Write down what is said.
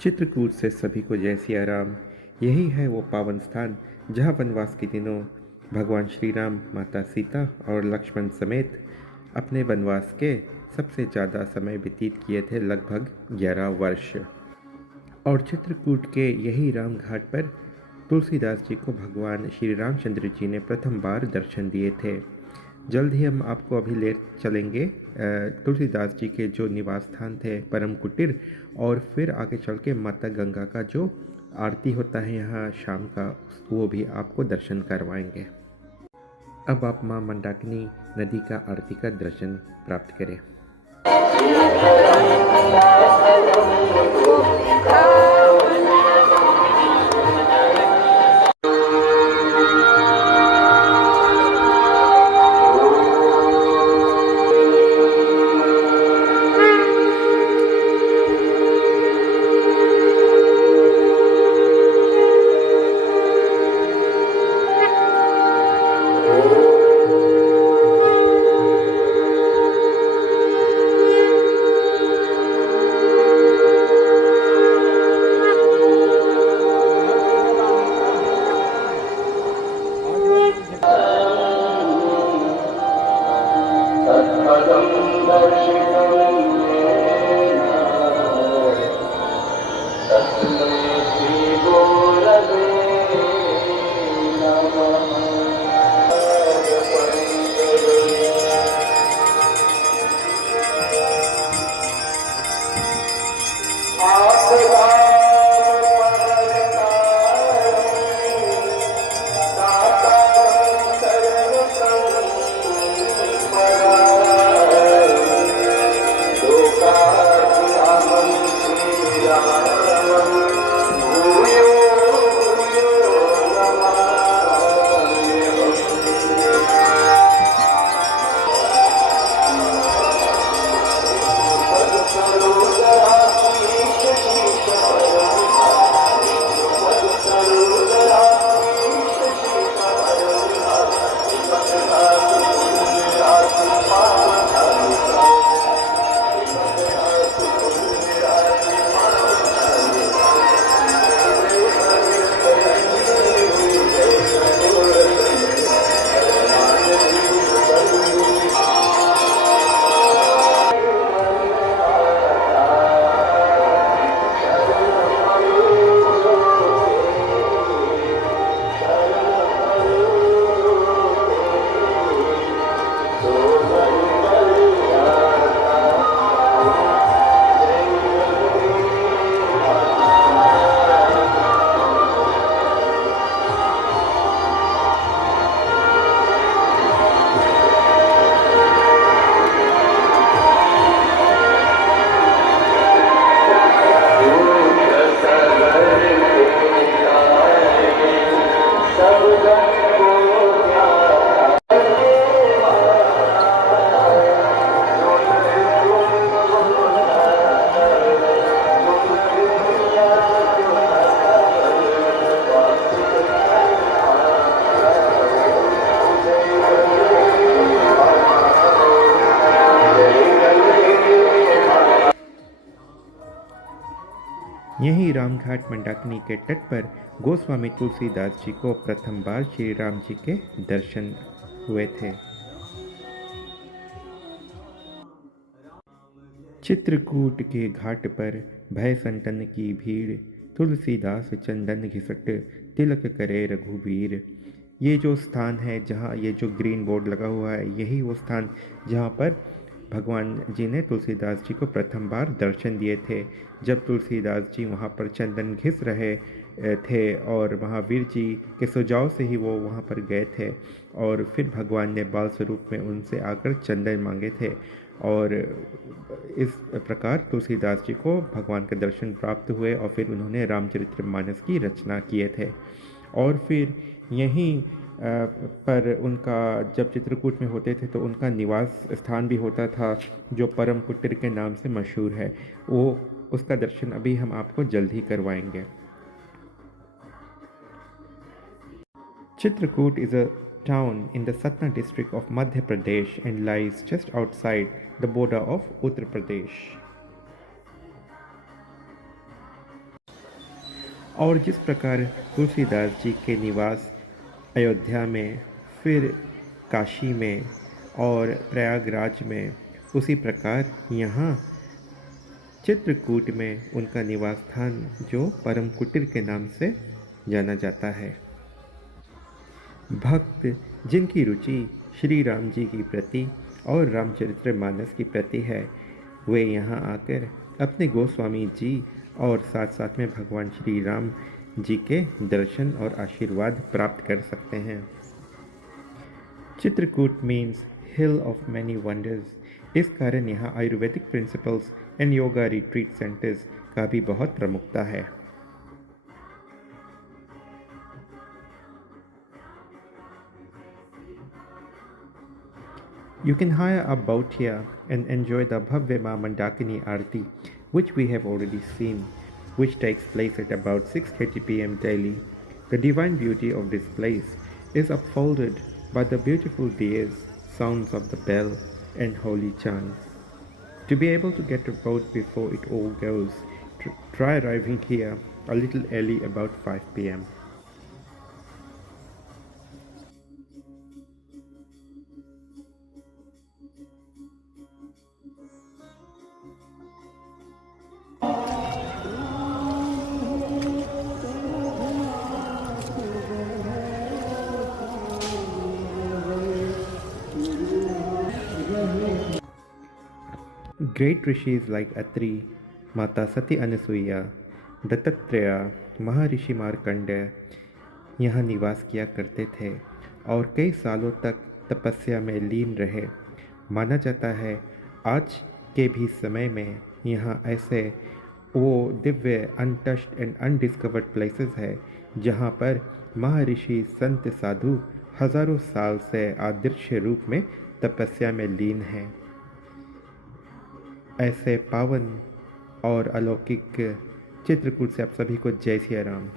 चित्रकूट से सभी को जय सिया राम। यही है वो पावन स्थान जहाँ वनवास के दिनों भगवान श्री राम, माता सीता और लक्ष्मण समेत अपने वनवास के सबसे ज़्यादा समय व्यतीत किए थे, लगभग 11 वर्ष। और चित्रकूट के यही राम घाट पर तुलसीदास जी को भगवान श्री रामचंद्र जी ने प्रथम बार दर्शन दिए थे। जल्द ही हम आपको अभी ले चलेंगे तुलसीदास जी के जो निवास स्थान थे परम कुटीर, और फिर आगे चल के माता गंगा का जो आरती होता है यहाँ शाम का, वो भी आपको दर्शन करवाएंगे। अब आप माँ मंदाकिनी नदी का आरती का दर्शन प्राप्त करें। यही रामघाट मंदाकिनी के तट पर गोस्वामी तुलसीदास जी को प्रथम बार श्री राम जी के दर्शन हुए थे। चित्रकूट के घाट पर भय संतन की भीड़, तुलसीदास चंदन घिसट तिलक करे रघुबीर। ये जो स्थान है जहाँ ये जो ग्रीन बोर्ड लगा हुआ है, यही वो स्थान जहाँ पर भगवान जी ने तुलसीदास जी को प्रथम बार दर्शन दिए थे। जब तुलसीदास जी वहाँ पर चंदन घिस रहे थे और महावीर जी के सुझाव से ही वो वहाँ पर गए थे, और फिर भगवान ने बाल स्वरूप में उनसे आकर चंदन मांगे थे, और इस प्रकार तुलसीदास जी को भगवान के दर्शन प्राप्त हुए और फिर उन्होंने रामचरितमानस की रचना किए थे। और फिर यहीं पर उनका जब चित्रकूट में होते थे तो उनका निवास स्थान भी होता था जो परम कुटीर के नाम से मशहूर है। वो उसका दर्शन अभी हम आपको जल्द ही करवाएंगे। Chitrakoot is a town in the Satna district of Madhya Pradesh and lies just outside the border of Uttar Pradesh. और जिस प्रकार तुलसीदास जी के निवास अयोध्या में, फिर काशी में और प्रयागराज में, उसी प्रकार यहाँ चित्रकूट में उनका निवास स्थान जो परम कुटीर के नाम से जाना जाता है। भक्त जिनकी रुचि श्री राम जी की प्रति और रामचरितमानस की प्रति है, वे यहाँ आकर अपने गोस्वामी जी और साथ साथ में भगवान श्री राम जी के दर्शन और आशीर्वाद प्राप्त कर सकते हैं। Chitrakoot means hill of many wonders. इस कारण यहाँ Ayurvedic principles and yoga retreat centres का भी बहुत प्रमुखता है। You can hire a boat here and enjoy the Bhavya Ma Mandakini Aarti, which we have already seen, which takes place at about 6:30 p.m. daily. The divine beauty of this place is upfolded by the beautiful diyas, sounds of the bell, and holy chants. To be able to get a boat before it all goes, try arriving here a little early, about 5 p.m. Great rishis like Atri, Mata Sati Anasuya, Dattatreya, महर्षि मार्कंडेय यहाँ निवास किया करते थे और कई सालों तक तपस्या में लीन रहे। माना जाता है आज के भी समय में यहाँ ऐसे वो Divya untouched and undiscovered places है जहाँ पर महर्षि संत साधु हजारों साल से आदर्श रूप में तपस्या में लीन हैं। ऐसे पावन और अलौकिक चित्रकूट से आप सभी को जय सिया राम।